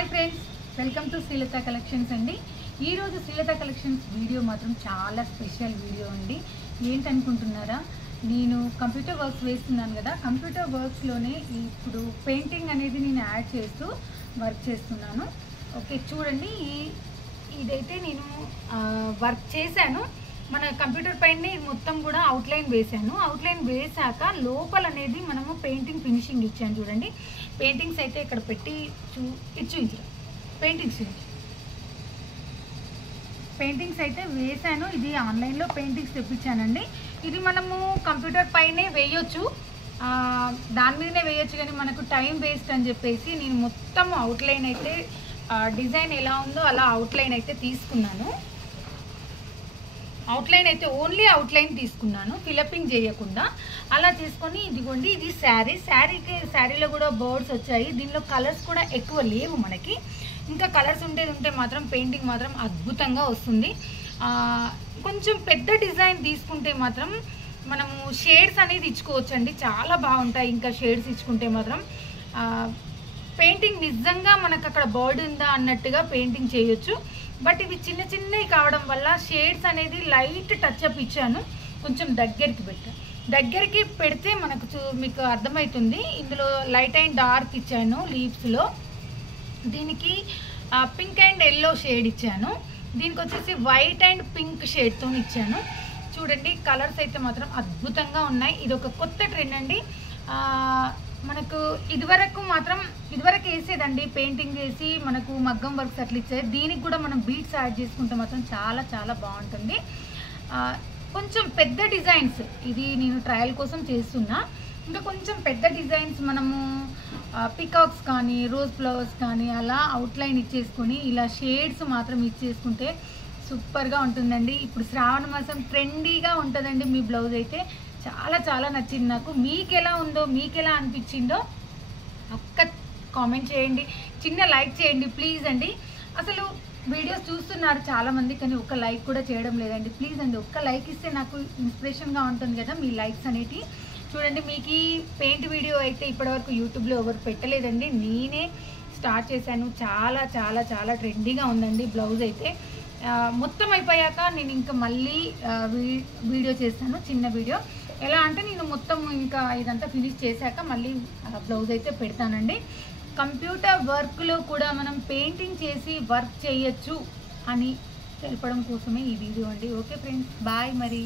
Hi friends, welcome to Srilatha collections అండి. ఈరోజు Srilatha collections video మాత్రం చాలా స్పెషల్ వీడియో అండి. ఏంటనుకుంటున్నారా, నేను కంప్యూటర్ వర్క్స్ వేస్తున్నాను కదా, కంప్యూటర్ వర్క్స్లోనే ఇప్పుడు పెయింటింగ్ అనేది నేను యాడ్ చేస్తూ వర్క్ చేస్తున్నాను. ఓకే చూడండి, ఇదైతే నేను వర్క్ చేశాను. మన కంప్యూటర్ పైన మొత్తం కూడా అవుట్లైన్ వేసాను. అవుట్లైన్ వేసాక లోపల అనేది మనము పెయింటింగ్ ఫినిషింగ్ ఇచ్చాను. చూడండి, పెయింటింగ్స్ అయితే ఇక్కడ పెట్టి చూపించాను. పెయింటింగ్స్ అయితే వేసాను. ఇది ఆన్లైన్లో పెయింటింగ్స్ తెప్పించానండి. ఇది మనము కంప్యూటర్ పైనే వేయొచ్చు, దాని మీదనే వేయొచ్చు, కానీ మనకు టైం వేస్ట్ అని చెప్పేసి నేను మొత్తం అవుట్లైన్ అయితే డిజైన్ ఎలా ఉందో అలా అవుట్లైన్ అయితే తీసుకున్నాను. అవుట్లైన్ అయితే ఓన్లీ అవుట్లైన్ తీసుకున్నాను, ఫిలపింగ్ చేయకుండా. అలా తీసుకొని ఇదిగోండి, ఇది శారీలో కూడా బర్డ్స్ వచ్చాయి. దీనిలో కలర్స్ కూడా ఎక్కువ లేవు మనకి. ఇంకా కలర్స్ ఉంటే మాత్రం పెయింటింగ్ మాత్రం అద్భుతంగా వస్తుంది. కొంచెం పెద్ద డిజైన్ తీసుకుంటే మాత్రం మనము షేడ్స్ అనేది ఇచ్చుకోవచ్చు అండి, చాలా బాగుంటాయి. ఇంకా షేడ్స్ ఇచ్చుకుంటే మాత్రం పెయింటింగ్ నిజంగా మనకు అక్కడ బర్డ్ ఉందా అన్నట్టుగా పెయింటింగ్ చేయొచ్చు. బట్ ఇవి చిన్నవి కావడం వల్ల షేడ్స్ అనేది లైట్ టచ్అప్ ఇచ్చాను. కొంచెం దగ్గరికి పెడితే మనకు మీకు అర్థమవుతుంది. ఇందులో లైట్ అండ్ డార్క్ ఇచ్చాను లీవ్స్లో. దీనికి పింక్ అండ్ ఎల్లో షేడ్ ఇచ్చాను. దీనికి వచ్చేసి వైట్ అండ్ పింక్ షేడ్తో ఇచ్చాను. చూడండి, కలర్స్ అయితే మాత్రం అద్భుతంగా ఉన్నాయి. ఇది ఒక కొత్త ట్రెండ్ అండి. మనకు ఇదివరకు వేసేదండి, పెయింటింగ్ వేసి మనకు మగ్గం వర్క్స్ అట్లా ఇచ్చేది. దీనికి కూడా మనం బీట్స్ యాడ్ చేసుకుంటే మాత్రం చాలా చాలా బాగుంటుంది. కొంచెం పెద్ద డిజైన్స్, ఇది నేను ట్రయల్ కోసం చేస్తున్నా. ఇంకా కొంచెం పెద్ద డిజైన్స్ మనము పికాక్స్ కానీ రోజ్ ఫ్లవర్స్ కానీ అలా అవుట్లైన్ ఇచ్చేసుకొని ఇలా షేడ్స్ మాత్రం ఇచ్చేసుకుంటే సూపర్గా ఉంటుందండి. ఇప్పుడు శ్రావణ మాసం ట్రెండీగా ఉంటుందండి. మీ బ్లౌజ్ అయితే చాలా చాలా నచ్చింది నాకు. మీకు ఎలా ఉందో, మీకు ఎలా అనిపించిందో ఒక్క కామెంట్ చేయండి, చిన్న లైక్ చేయండి ప్లీజ్ అండి. అసలు వీడియోస్ చూస్తున్నారు చాలామంది, కానీ ఒక్క లైక్ కూడా చేయడం లేదండి. ప్లీజ్ అండి, ఒక్క లైక్ ఇస్తే నాకు ఇన్స్పిరేషన్గా ఉంటుంది కదా మీ లైక్స్ అనేవి. చూడండి, మీకు ఈ పెయింట్ వీడియో అయితే ఇప్పటివరకు యూట్యూబ్లో ఎవరు పెట్టలేదండి, నేనే స్టార్ట్ చేశాను. చాలా చాలా చాలా ట్రెండీగా ఉందండి బ్లౌజ్ అయితే. మొత్తం అయిపోయాక నేను ఇంకా మళ్ళీ వీడియో చేస్తాను, చిన్న వీడియో. ఎలా అంటే నేను మొత్తం ఇంకా ఇదంతా ఫినిష్ చేశాక మళ్ళీ బ్లౌజ్ అయితే పెడతానండి. కంప్యూటర్ వర్క్లో కూడా మనం పెయింటింగ్ చేసి వర్క్ చేయొచ్చు అని తెలపడం కోసమే ఈ వీడియో అండి. ఓకే ఫ్రెండ్స్, బాయ్ మరి.